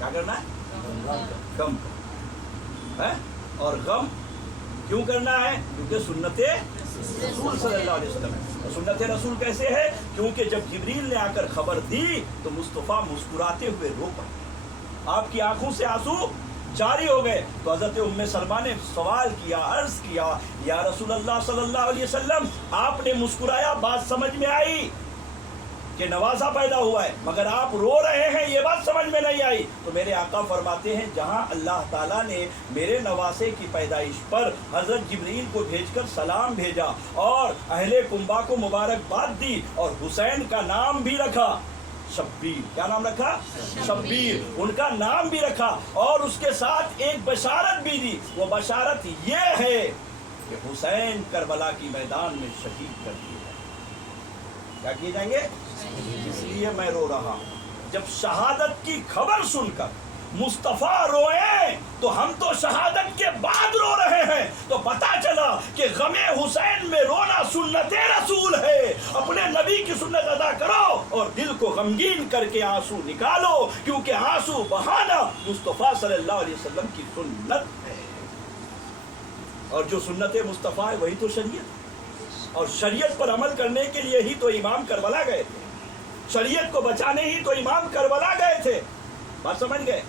क्या करना है? गम है। और गम क्यों करना है? क्योंकि सुन्नते रसूल सल्लल्लाहु अलैहि वसल्लम है। और सुन्नते रसूल कैसे है? क्योंकि जब जिब्रील ने आकर खबर दी तो मुस्तफ़ा मुस्कुराते हुए रो पड़े, आपकी आंखों से आंसू जारी हो गए। तो हज़रत उम्मे सलमा ने सवाल किया, अर्ज किया, या रसूलल्लाह सल्लल्लाहु अलैहि वसल्लम, आपने मुस्कुराया, बात समझ में आई कि नवासा पैदा हुआ है, मगर आप रो रहे हैं, ये बात समझ में नहीं आई। तो मेरे आका फरमाते हैं, जहां अल्लाह ताला ने मेरे नवासे की पैदाइश पर हज़रत जिब्रील को भेजकर सलाम भेजा और अहले कुंबा को मुबारकबाद दी और हुसैन का नाम भी रखा, शब्बीर, क्या नाम रखा? शब्बीर, उनका नाम भी रखा, और उसके साथ एक बशारत भी दी। वो बशारत ये है कि हुसैन करबला की मैदान में शहीद कर दिए जाएंगे। क्या किए जाएंगे? इसलिए मैं रो रहा हूं। जब शहादत की खबर सुनकर मुस्तफा रोए तो हम तो शहादत के बाद रो रहे हैं। तो पता चला कि गमे हुसैन में रोना सुन्नते रसूल है। अपने नबी की सुन्नत अदा करो और दिल को गमगीन करके आंसू निकालो, क्योंकि आंसू बहाना मुस्तफा सल्लल्लाहु अलैहि वसल्लम की सुन्नत है। और जो सुन्नत मुस्तफा है वही तो शरीयत, और शरीयत पर अमल करने के लिए ही तो इमाम करबला गए थे, शरीयत को बचाने ही तो इमाम करबला गए थे। बात समझ गए?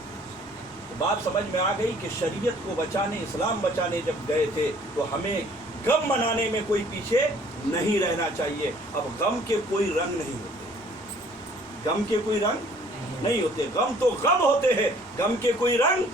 बात समझ में आ गई कि शरीयत को बचाने, इस्लाम बचाने जब गए थे तो हमें गम मनाने में कोई पीछे नहीं रहना चाहिए। अब गम के कोई रंग नहीं होते, गम के कोई रंग नहीं होते, गम तो गम होते हैं, गम के कोई रंग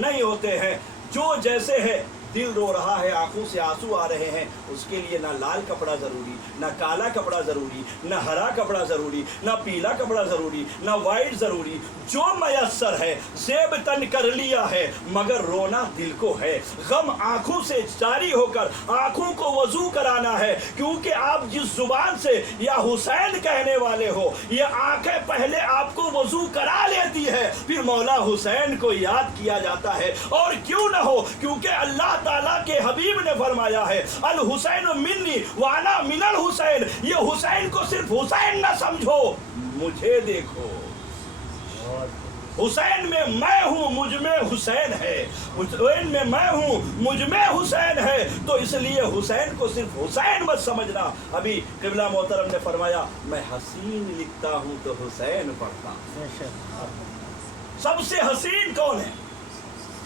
नहीं होते हैं। जो जैसे है, दिल रो रहा है, आंखों से आंसू आ रहे हैं, उसके लिए ना लाल कपड़ा ज़रूरी, ना काला कपड़ा ज़रूरी, ना हरा कपड़ा ज़रूरी, ना पीला कपड़ा ज़रूरी, ना वाइट ज़रूरी। जो मयस्सर है ज़ेब तन कर लिया है, मगर रोना दिल को है। गम आंखों से जारी होकर आंखों को वजू कराना है, क्योंकि आप जिस जुबान से या हुसैन कहने वाले हो, ये आंखें पहले आपको वजू करा लेती है, फिर मौला हुसैन को याद किया जाता है। और क्यों न हो, क्योंकि अल्लाह ताला के हबीब ने फरमाया है, अल हुसैन मिन्नी वाना मिनल हुसैन। ये हुसैन को सिर्फ हुसैन न समझो, मुझे देखो, हुसैन में मैं हूँ, मुझ में हुसैन है, हुसैन में मैं हूँ, मुझ में हुसैन है। तो इसलिए हुसैन को सिर्फ हुसैन मत समझना। अभी क़िबला मोहतरम ने फरमाया, मैं हसीन लिखता हूँ तो हुसैन पढ़ता। सबसे हसीन कौन है?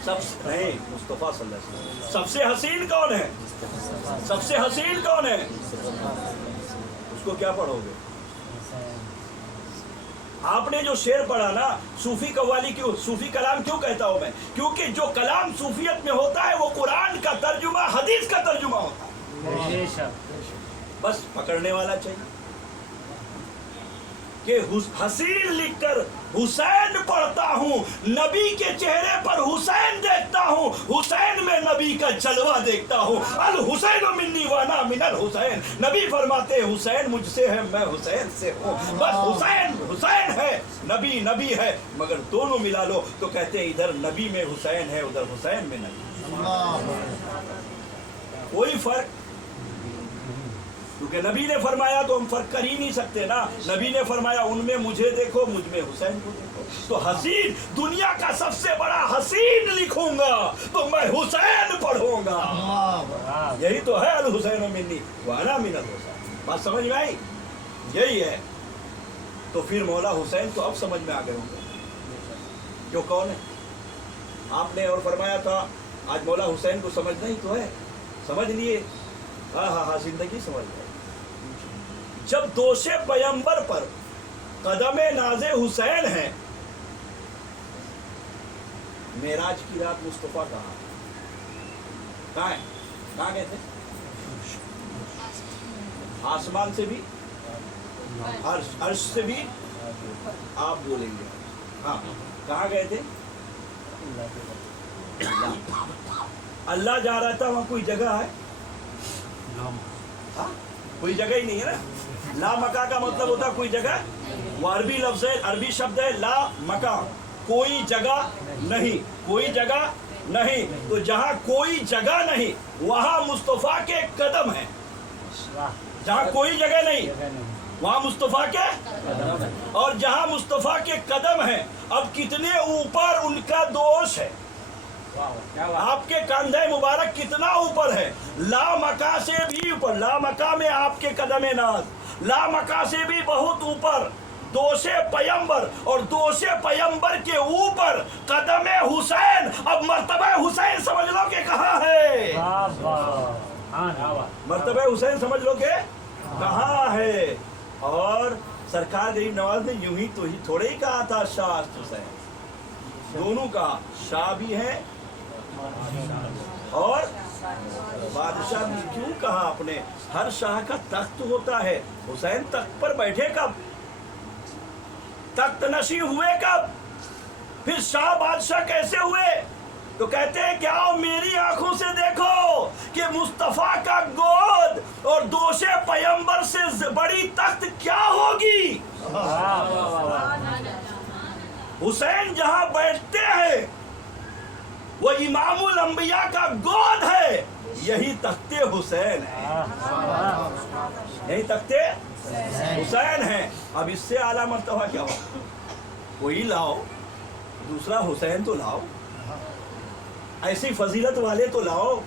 सबसे नहीं, मुस्तफ़ा सल्लल्लाहु अलैहि वसल्लम। सबसे हसीन कौन है? सबसे हसीन कौन है? उसको क्या पढ़ोगे? आपने जो शेर पढ़ा ना, सूफी कव्वाली, क्यों सूफी कलाम क्यों कहता हूं मैं? क्योंकि जो कलाम सूफियत में होता है वो कुरान का तर्जुमा, हदीस का तर्जुमा होता है। बस पकड़ने वाला चाहिए कि हसीन लिखकर हुसैन पढ़ता हूँ, नबी के चेहरे पर हुसैन देखता हूँ, हुसैन में नबी का जलवा देखता हूँ। अल हुसैन मिन्नी वाना मिनल हुसैन। नबी फरमाते हैं, हुसैन मुझसे है, मैं हुसैन से हूँ। बस हुसैन हुसैन है, नबी नबी है, मगर दोनों मिला लो तो कहते हैं इधर नबी में हुसैन है, उधर हुसैन में नबी। कोई फर्क, क्योंकि नबी ने फरमाया तो हम फर्क कर ही नहीं सकते ना। नबी ने फरमाया, उनमें मुझे देखो, मुझ में हुसैन को देखो। तो हसीन, दुनिया का सबसे बड़ा हसीन लिखूंगा तो मैं हुसैन पढ़ूंगा। यही तो है अल हुसैन मिन्नी वाना मिनल हुसैन। बात समझ में आई? यही है। तो फिर मौला हुसैन तो अब समझ में आ गए होंगे जो कौन है। आपने और फरमाया था, आज मौला हुसैन को समझना ही तो है, समझ लिए। हाँ हाँ हाँ, जिंदगी समझ गए। जब दोषे पैगंबर पर कदमे नाजे हुसैन है, मेराज की रात मुस्तफा कहाँ है? कहाँ गए थे? आसमान से भी, अर्श से भी आप बोलेंगे। हाँ, कहाँ गए थे? अल्लाह जा रहा था, वहाँ कोई जगह है? हाँ? कोई जगह ही नहीं है ना। ला मका का मतलब होता है कोई जगह। वो अरबी लफ्ज है, अरबी शब्द है ला मका, कोई जगह नहीं, कोई जगह नहीं। तो जहाँ कोई जगह नहीं वहाँ मुस्तफा के कदम है। जहाँ कोई जगह नहीं वहां मुस्तफा के, और जहां मुस्तफा के कदम है, अब कितने ऊपर उनका दोष है। आपके कंधे मुबारक कितना ऊपर है, ला मका से भी ऊपर, ला मका में आपके कदम नाज, ला मका से भी बहुत ऊपर दोषे पैगंबर, और दोषे पैगंबर के ऊपर कदम हुसैन। अब मर्तबा हुसैन समझ लो कि कहाँ है, मर्तबा हुसैन समझ लो कि कहाँ है। और सरकार गरीब नवाज ने यूं ही तो ही थोड़े ही कहा था शाह हुसैन, दोनों कहा, शाह भी है और बादशाह भी। क्यों कहा आपने, हर शाह का तख्त होता है, हुसैन तख्त पर बैठे कब, तख्त नशी हुए कब, फिर शाह बादशाह कैसे हुए। तो कहते हैं कि आओ मेरी आंखों से देखो कि मुस्तफा का गोद और दोषे पैगंबर से बड़ी तख्त क्या होगी। हुसैन जहां बैठते हैं वो इमामुल अंबिया का गोद है, यही तख्ते हुसैन है, यही तख्ते हुसैन है। अब इससे आला मर्तबा क्या हो, कोई लाओ दूसरा हुसैन तो लाओ, ऐसी फजीलत वाले तो लाओ।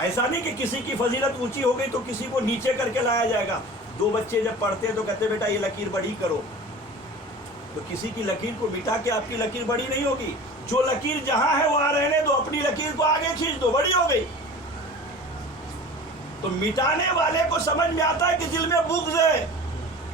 ऐसा नहीं कि किसी की फजीलत ऊंची हो गई तो किसी को नीचे करके लाया जाएगा। दो बच्चे जब पढ़ते हैं तो कहते बेटा ये लकीर बड़ी करो, तो किसी की लकीर को मिटा के आपकी लकीर बड़ी नहीं होगी। जो लकीर जहां है वहां रहने दो, अपनी लकीर को आगे खींच दो, बड़ी हो गई। तो मिटाने वाले को समझ में आता है कि दिल में बुग़्ज़ है।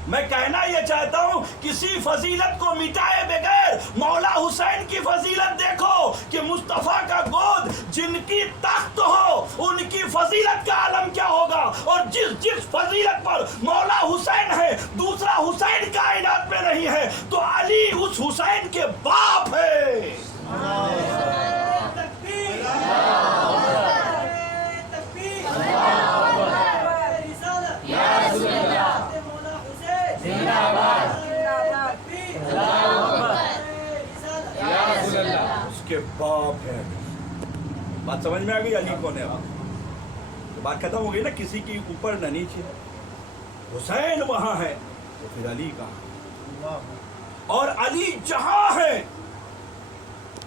मैं कहना यह चाहता हूं, किसी फजीलत को मिटाए बगैर मौला हुसैन की फजीलत देखो कि मुस्तफा का गोद जिनकी तख्त हो उनकी फजीलत का आलम क्या होगा। और जिस जिस फजीलत पर मौला हुसैन है दूसरा हुसैन कायनात में नहीं है, तो अली उस हुसैन के बाप है। उसके बाप है। बात समझ में आ गई, अली कौन है। तो बात खत्म हो गई ना, किसी के ऊपर न नीचे। हुसैन वहां है तो फिर अली कहाँ, और अली जहां है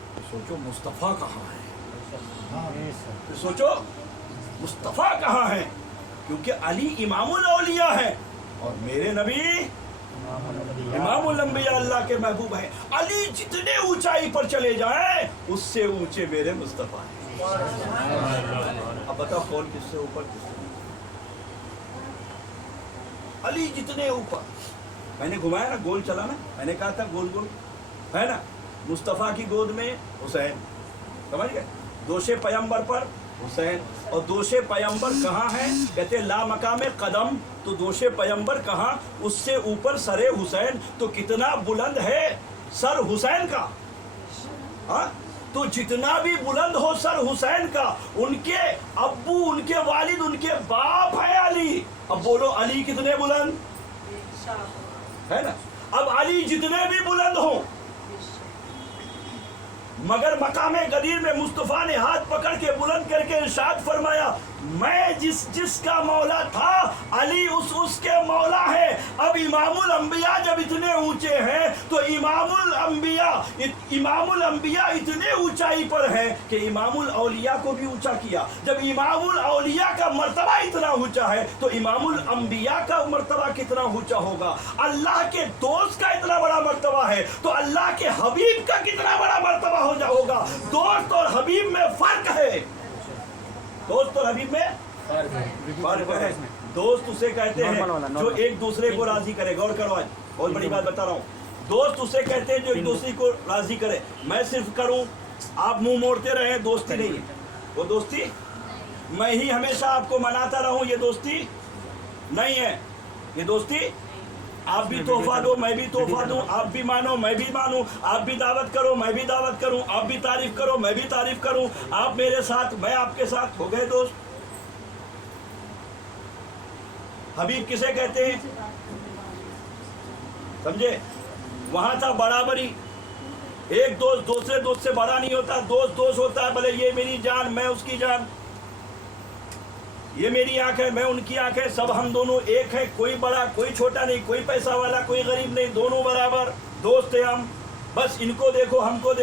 तो सोचो मुस्तफा कहाँ है, फिर सोचो मुस्तफा कहाँ है। क्योंकि अली इमामुल औलिया है और मेरे नबी इमामुल अंबिया अल्लाह के महबूब हैं। अली जितने ऊंचाई पर चले जाएं उससे ऊंचे मेरे मुस्तफा हैं। अब बताओ कौन किससे ऊपर, अली जितने ऊपर। मैंने घुमाया ना, गोल चला ना, मैंने कहा था गोल गोल है ना। मुस्तफा की गोद में हुसैन, समझ गए, दोषे पैगंबर पर हुसैन। और दोषे पैगंबर कहाँ है, कहते ला मकाम कदम, तो दोषे पैगंबर कहाँ, उससे ऊपर सरे हुसैन। तो कितना बुलंद है सर हुसैन का, हाँ। तो जितना भी बुलंद हो सर हुसैन का, उनके अब्बू, उनके वालिद, उनके बाप है अली। अब बोलो अली कितने बुलंद है ना। अब अली जितने भी बुलंद हो, मगर मकामे गदीर में मुस्तफा ने हाथ पकड़ के बुलंद करके इरशाद फरमाया, मैं जिसका मौला था अली उसके मौला है। अब इमामुल अंबिया जब इतने ऊंचे हैं तो इमामुल अंबिया इतने ऊंचाई पर है कि इमामुल औलिया को भी ऊंचा किया। जब इमामुल औलिया का मर्तबा इतना ऊंचा है तो इमामुल अंबिया का मर्तबा कितना ऊंचा होगा। अल्लाह के दोस्त का इतना बड़ा मर्तबा है तो अल्लाह के हबीब का कितना बड़ा मर्तबा होगा। दोस्त और हबीब में फर्क है, दोस्त और हबीब में फर्क है। दोस्त उसे कहते हैं जो एक दूसरे को राजी करे। गौर करो, आज बहुत बड़ी बात बता रहा हूँ। दोस्त उसे कहते हैं जो एक दूसरे को राजी करे। मैं सिर्फ करूं, आप मुंह मोड़ते रहे, दोस्ती नहीं है वो दोस्ती। मैं ही हमेशा आपको मनाता रहूं, ये दोस्ती नहीं है। ये दोस्ती आप भी तोहफा दो मैं भी तोहफा दूं, आप भी मानो मैं भी मानूं, आप भी दावत करो मैं भी दावत करूं, आप भी तारीफ करो मैं भी तारीफ करूं, आप मेरे साथ मैं आपके साथ, हो गए दोस्त। हबीब किसे कहते हैं, समझे। वहां था बराबरी, एक दोस्त दूसरे दोस्त से बड़ा नहीं होता। दोस्त दोस्त होता है, भले ये मेरी जान मैं उसकी जान। یہ میری آنکھ ہے، میں ان کی آنکھ ہے، سب ہم دونوں ایک ہیں، کوئی بڑا کوئی چھوٹا نہیں، کوئی پیسہ والا کوئی غریب نہیں، دونوں برابر دوست ہیں ہم، بس ان کو دیکھو ہم کو دیکھو.